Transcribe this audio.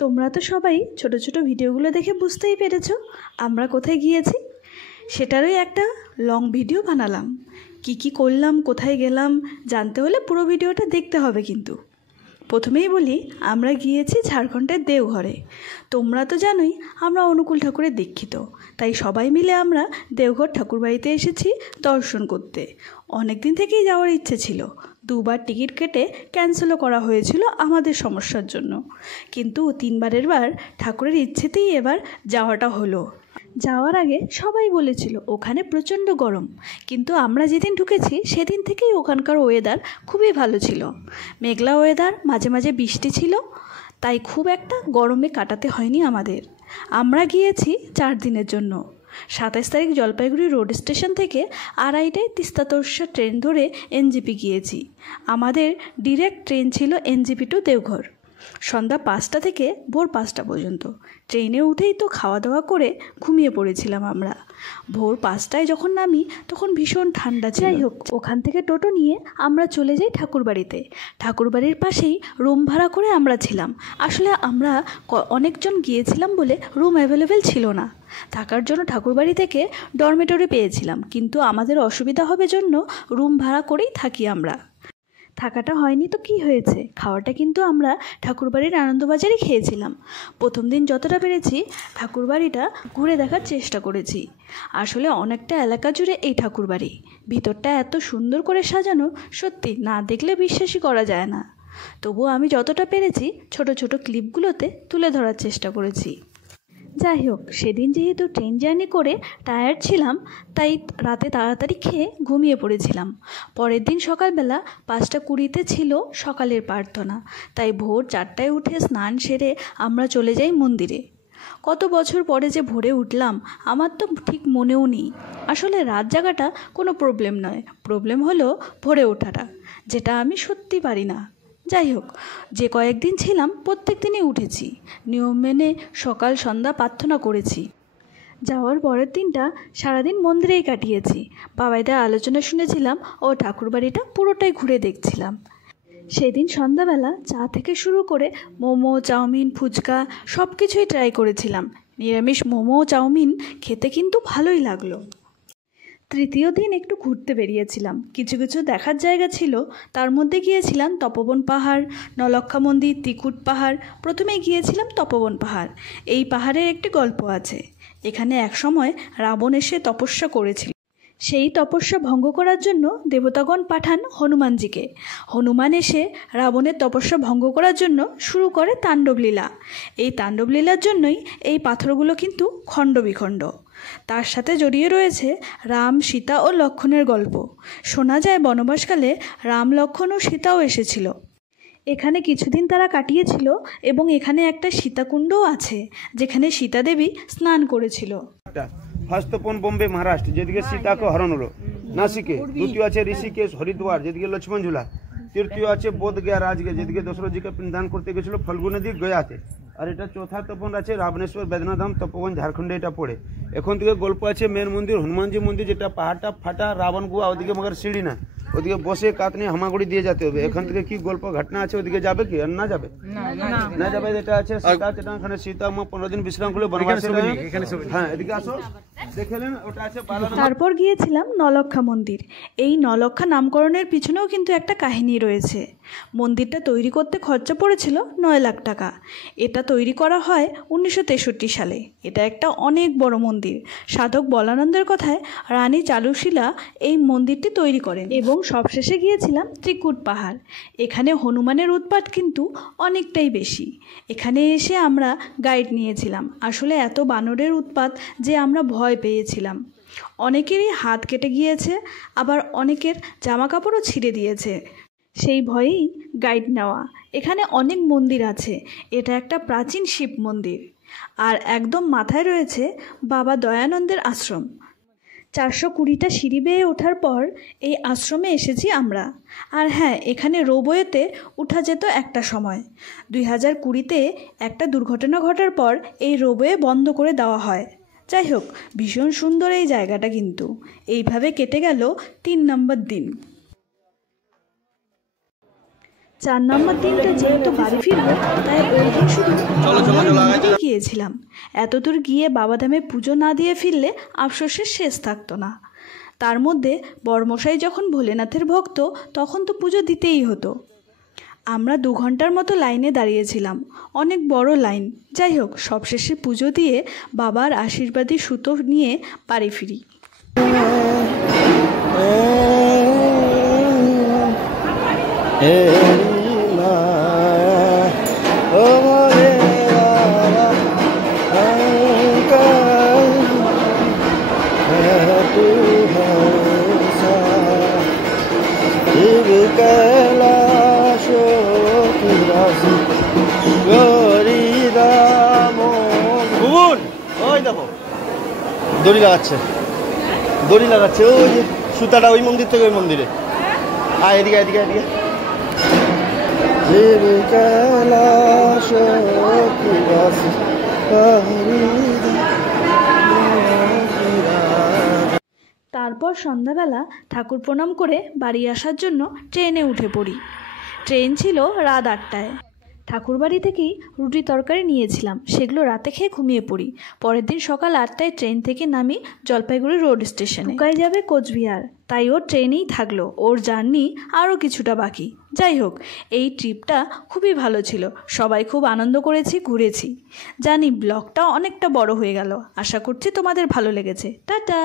তোমরা তো সবাই ছোট ছোট ভিডিওগুলো দেখে বুঝতেই পেরেছো আমরা কোথায় গিয়েছি। সেটারই একটা লং ভিডিও বানালাম। কি করলাম, কোথায় গেলাম জানতে হলে পুরো ভিডিওটা দেখতে হবে। কিন্তু প্রথমেই বলি, আমরা গিয়েছি ঝাড়খণ্ডের দেওঘরে। তোমরা তো জানোই আমরা অনুকূল ঠাকুরের দীক্ষিত, তাই সবাই মিলে আমরা দেওঘর ঠাকুরবাড়িতে এসেছি দর্শন করতে। অনেক দিন থেকেই যাওয়ার ইচ্ছে ছিল, দুবার টিকিট কেটে ক্যান্সেলও করা হয়েছিল আমাদের সমস্যার জন্য, কিন্তু তিনবারের বার ঠাকুরের ইচ্ছেতেই এবার যাওয়াটা হলো। যাওয়ার আগে সবাই বলেছিল ওখানে প্রচণ্ড গরম, কিন্তু আমরা যেদিন ঢুকেছি সেদিন থেকেই ওখানকার ওয়েদার খুবই ভালো ছিল। মেঘলা ওয়েদার, মাঝে মাঝে বৃষ্টি ছিল, তাই খুব একটা গরমে কাটাতে হয়নি আমাদের। আমরা গিয়েছি 4 দিনের জন্য। 27 তারিখ জলপাইগুড়ি রোড স্টেশন থেকে 2:30টায় তিস্তা তোরসা ট্রেন ধরে এনজেপি গিয়েছি। আমাদের ডিরেক্ট ট্রেন ছিল এনজেপি টু দেওঘর। সন্ধ্যা 5টা থেকে ভোর 5টা পর্যন্ত ট্রেনে উঠেই তো খাওয়া দাওয়া করে ঘুমিয়ে পড়েছিলাম আমরা। ভোর 5টায় যখন নামি তখন ভীষণ ঠান্ডা ছিল। যাই হোক, ওখান থেকে টোটো নিয়ে আমরা চলে যাই ঠাকুরবাড়িতে। ঠাকুরবাড়ির পাশেই রুম ভাড়া করে আমরা ছিলাম। আসলে আমরা অনেকজন গিয়েছিলাম বলে রুম অ্যাভেলেবেল ছিল না। থাকার জন্য ঠাকুরবাড়ি থেকে ডরমেটরি পেয়েছিলাম, কিন্তু আমাদের অসুবিধা হবে জন্য রুম ভাড়া করেই থাকি আমরা। থাকাটা হয়নি তো কি হয়েছে, খাওয়াটা কিন্তু আমরা ঠাকুরবাড়ির আনন্দবাজারে খেয়েছিলাম। প্রথম দিন যতটা পেরেছি ঠাকুরবাড়িটা ঘুরে দেখার চেষ্টা করেছি। আসলে অনেকটা এলাকা জুড়ে এই ঠাকুরবাড়ি, ভিতরটা এত সুন্দর করে সাজানো, সত্যি না দেখলে বিশ্বাসই করা যায় না। তবুও আমি যতটা পেরেছি ছোট ছোট ক্লিপগুলোতে তুলে ধরার চেষ্টা করেছি। যাই হোক, সেদিন যেহেতু ট্রেন জার্নি করে টায়ার্ড ছিলাম, তাই রাতে তাড়াতাড়ি খেয়ে ঘুমিয়ে পড়েছিলাম। পরের দিন সকালবেলা 5:20 ছিল সকালের প্রার্থনা, তাই ভোর 4টায় উঠে স্নান সেরে আমরা চলে যাই মন্দিরে। কত বছর পরে যে ভোরে উঠলাম আমার তো ঠিক মনেও নেই। আসলে রাত জাগাটা কোনো প্রবলেম নয়, প্রবলেম হলো ভোরে ওঠাটা, যেটা আমি সত্যি পারি না। যাই হোক, যে কয়েকদিন ছিলাম প্রত্যেক দিনই উঠেছি, নিয়ম মেনে সকাল সন্ধ্যা প্রার্থনা করেছি। যাওয়ার পরের দিনটা সারাদিন মন্দিরেই কাটিয়েছি। বাবাইদের আলোচনা শুনেছিলাম ও ঠাকুরবাড়িটা পুরোটাই ঘুরে দেখছিলাম। সেদিন সন্ধ্যাবেলা চা থেকে শুরু করে মোমো, চাউমিন, ফুচকা সব কিছুই ট্রাই করেছিলাম। নিরামিষ মোমো, চাউমিন খেতে কিন্তু ভালোই লাগলো। তৃতীয় দিন একটু ঘুরতে বেরিয়েছিলাম, কিছু কিছু দেখার জায়গা ছিল। তার মধ্যে গিয়েছিলাম তপোবন পাহাড়, নলক্ষা মন্দির, ত্রিকুট পাহাড়। প্রথমে গিয়েছিলাম তপোবন পাহাড়। এই পাহাড়ের একটি গল্প আছে। এখানে একসময় রাবণ এসে তপস্যা করেছিল। সেই তপস্যা ভঙ্গ করার জন্য দেবতাগণ পাঠান হনুমানজিকে। হনুমান এসে রাবণের তপস্যা ভঙ্গ করার জন্য শুরু করে তাণ্ডবলীলা। এই তাণ্ডবলীলার জন্যই এই পাথরগুলো কিন্তু খণ্ড বিখণ্ড। তার সাথে জড়িয়ে রয়েছে রাম, সীতা ও লক্ষ্মণের গল্প। শোনা যায় বনবাসকালে রাম, লক্ষ্মণ ও সীতাও এসেছিল। এখানে কিছুদিন তারা কাটিয়েছিল এবং এখানে একটা সীতাকুণ্ডও আছে, যেখানে সীতা দেবী স্নান করেছিল। হস্তপন বোম্বে মহারাষ্ট্র, যেদিকে সীতাকে হরণ হলো নাসিকে। দ্বিতীয় আছে ঋষিকেশ হরিদ্বার, যেদিকে লক্ষ্মণ ঝুলা। তৃতীয় আছে বোধগয়া রাজগে, যেদিকে দশরথজিকে পিণ্ডদান করতে গেছিল ফল্গু নদী গয়াতে। আর এটা চৌথা তপন আছে রাবণেশ্বর বেদনাধাম তপবন, ঝাড়খণ্ডে এটা পড়ে। এখন থেকে গল্প আছে মেন মন্দির হনুমানজি মন্দির, যেটা পাহাড়টা ফাটা রাবণ গুয়া, ওদিকে মগর সিঁড়ি না, ওদিকে বসে কাতনি হামাগুড়ি দিয়ে যেতে হবে। এখান থেকে কি গল্প ঘটনা আছে, ওদিকে যাবে কি আর না যাবে? না যাবে। এটা আছে সীতা, যেটা এখানে সীতা 15 দিন বিশ্রাম করে বনবাসে। হ্যাঁ, এদিকে আসো, দেখলেন ওটা আছে। তারপর গিয়েছিলাম নলক্ষা মন্দির। এই নলক্ষা নামকরণের পিছনেও কিন্তু একটা কাহিনী রয়েছে। মন্দিরটা তৈরি করতে খরচা পড়েছিল 9 লাখ টাকা। এটা তৈরি করা হয় 1963 সালে। এটা একটা অনেক বড় মন্দির। সাধক বলানন্দের কথায় রানী চারুশীলা এই মন্দিরটি তৈরি করেন। এবং সবশেষে গিয়েছিলাম ত্রিকুট পাহাড়। এখানে হনুমানের উৎপাত কিন্তু অনেকটাই বেশি। এখানে এসে আমরা গাইড নিয়েছিলাম। আসলে এত বানরের উৎপাত যে আমরা ভয় পেয়েছিলাম। অনেকেরই হাত কেটে গিয়েছে, আবার অনেকের জামা কাপড়ও ছিঁড়ে দিয়েছে। সেই ভয়েই গাইড নেওয়া। এখানে অনেক মন্দির আছে। এটা একটা প্রাচীন শিব মন্দির। আর একদম মাথায় রয়েছে বাবা দয়ানন্দের আশ্রম। 420টা সিঁড়ি বেয়ে ওঠার পর এই আশ্রমে এসেছি আমরা। আর হ্যাঁ, এখানে রোবওয়েতে উঠা যেত একটা সময়। 2020-তে একটা দুর্ঘটনা ঘটার পর এই রোবওয়ে বন্ধ করে দেওয়া হয়। যাই হোক, ভীষণ সুন্দর এই জায়গাটা কিন্তু। এইভাবে কেটে গেল 3 নম্বর দিন। 4 নম্বর দিনটা যেহেতু বাড়ি ফিরবো, তাই ওই দিন শুধু মন্দিরে গিয়েছিলাম। এতদূর গিয়ে বাবাধামে পুজো না দিয়ে ফিরলে আফসোসের শেষ থাকতো না। তার মধ্যে বড়মশাই যখন ভোলেনাথের ভক্ত, তখন তো পুজো দিতেই হতো। আমরা 2 ঘন্টার মতো লাইনে দাঁড়িয়েছিলাম, অনেক বড় লাইন। যাই হোক, সবশেষে পুজো দিয়ে বাবার আশীর্বাদী সুতো নিয়ে বাড়ি ফিরি। দড়ি লাগাচ্ছে, দড়ি লাগাচ্ছে ওই যে সুতাটা, ওই মন্দির থেকে ওই মন্দিরে। এদিকে এদিকে এদিকে। তারপর সন্ধ্যাবেলা ঠাকুর প্রণাম করে বাড়ি আসার জন্য ট্রেনে উঠে পড়ি। ট্রেন ছিল রাত 8টায়। ঠাকুরবাড়ি থেকেই রুটি তরকারি নিয়েছিলাম, সেগুলো রাতে খেয়ে ঘুমিয়ে পড়ি। পরের দিন সকাল 8টায় ট্রেন থেকে নামি জলপাইগুড়ি রোড স্টেশনে। টুকাই যাবে কোচবিহার, তাই ও ট্রেনেই থাকলো। ওর জার্নি আরও কিছুটা বাকি। যাই হোক, এই ট্রিপটা খুবই ভালো ছিল, সবাই খুব আনন্দ করেছি, ঘুরেছি। জানি ব্লগটা অনেকটা বড় হয়ে গেল, আশা করছি তোমাদের ভালো লেগেছে। টাটা।